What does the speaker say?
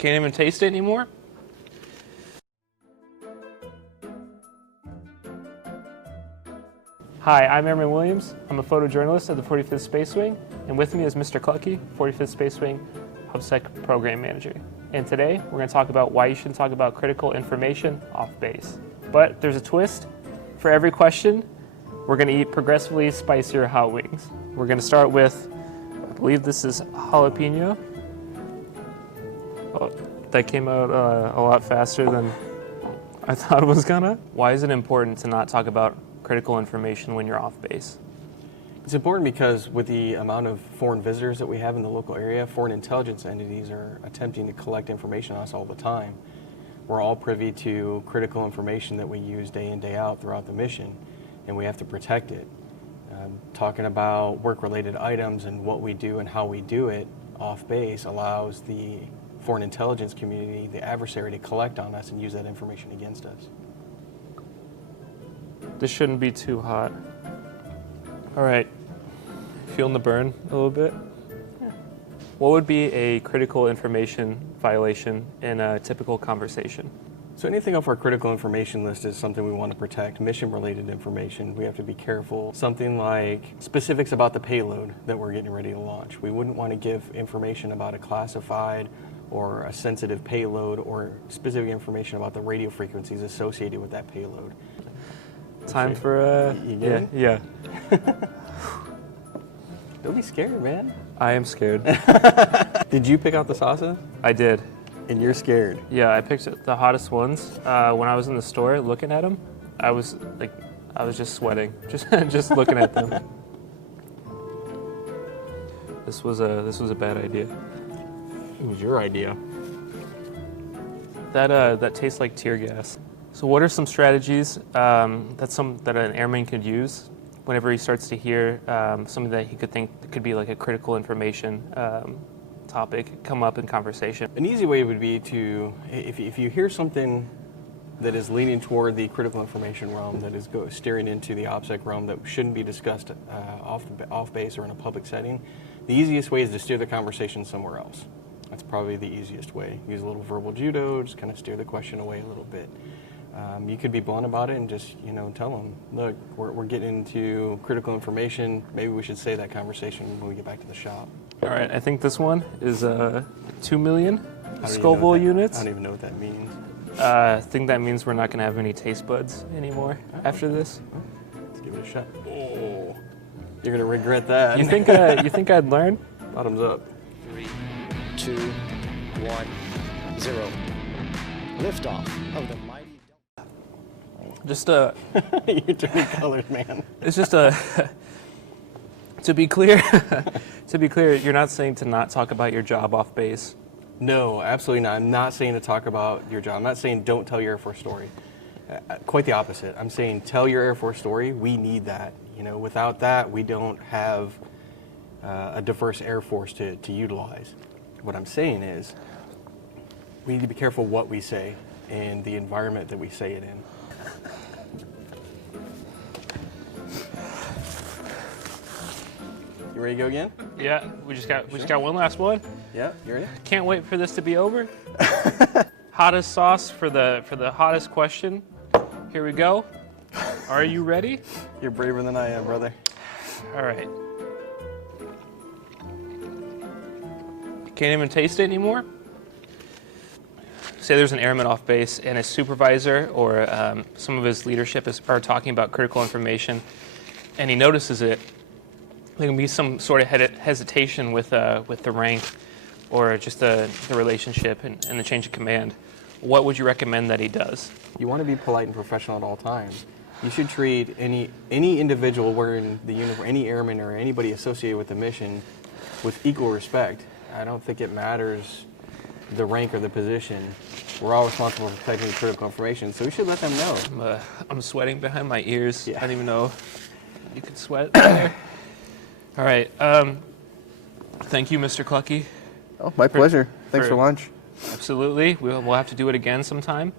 Can't even taste it anymore? Hi, I'm Airman Williams. I'm a photojournalist at the 45th Space Wing, and with me is Mr. Cluckey, 45th Space Wing OPSEC Program Manager. And today, we're going to talk about why you shouldn't talk about critical information off base. But there's a twist. For every question, we're going to eat progressively spicier hot wings. We're going to start with, I believe this is jalapeno. Oh, that came out a lot faster than I thought it was gonna. Why is it important to not talk about critical information when you're off base? It's important because with the amount of foreign visitors that we have in the local area, foreign intelligence entities are attempting to collect information on us all the time. We're all privy to critical information that we use day in, day out throughout the mission, and we have to protect it. Talking about work-related items and what we do and how we do it off base allows the foreign intelligence community, the adversary, to collect on us and use that information against us. This shouldn't be too hot. All right, feeling the burn a little bit? Yeah. What would be a critical information violation in a typical conversation? So anything off our critical information list is something we want to protect. Mission-related information, we have to be careful. Something like specifics about the payload that we're getting ready to launch. We wouldn't want to give information about a classified or a sensitive payload or specific information about the radio frequencies associated with that payload. Time for yeah. Don't be scared, man. I am scared. Did you pick out the salsa? I did. And you're scared? Yeah, I picked the hottest ones. When I was in the store looking at them, I was just sweating, just looking at them. This was a bad idea. It was your idea. That tastes like tear gas. So what are some strategies that an airman could use whenever he starts to hear something that he could think could be like a critical information topic come up in conversation? An easy way would be to, if you hear something that is leaning toward the critical information realm, that is steering into the OPSEC realm that shouldn't be discussed off base or in a public setting, the easiest way is to steer the conversation somewhere else. That's probably the easiest way. Use a little verbal judo, just kind of steer the question away a little bit. You could be blunt about it and just, tell them, look, we're getting into critical information. Maybe we should say that conversation when we get back to the shop. All right, I think this one is 2 million Scoville units. I don't even know what that means. I think that means we're not going to have any taste buds anymore after this. Let's give it a shot. Oh, you're going to regret that. You think I'd learn? Bottoms up. 3, 2, 1, 0. Liftoff of the mighty. Just You're turning colors, man. It's just to be clear, you're not saying to not talk about your job off base. No, absolutely not. I'm not saying to talk about your job. I'm not saying don't tell your Air Force story. Quite the opposite. I'm saying tell your Air Force story. We need that. Without that, we don't have a diverse Air Force to utilize. What I'm saying is we need to be careful what we say and the environment that we say it in. You ready to go again? Yeah, we just got one last one. Yeah, you ready? Can't wait for this to be over. Hottest sauce for the hottest question. Here we go. Are you ready? You're braver than I am, brother. All right. Can't even taste it anymore? Say there's an airman off base and his supervisor or some of his leadership are talking about critical information, and he notices it. There can be some sort of hesitation with the rank or just the relationship and the change of command. What would you recommend that he does? You want to be polite and professional at all times. You should treat any individual wearing the uniform, any airman or anybody associated with the mission, with equal respect. I don't think it matters the rank or the position. We're all responsible for protecting critical information, so we should let them know. I'm sweating behind my ears. Yeah. I don't even know you could sweat there. All right. Thank you, Mr. Cluckey. Oh, my pleasure. Thanks for lunch. Absolutely. We'll have to do it again sometime.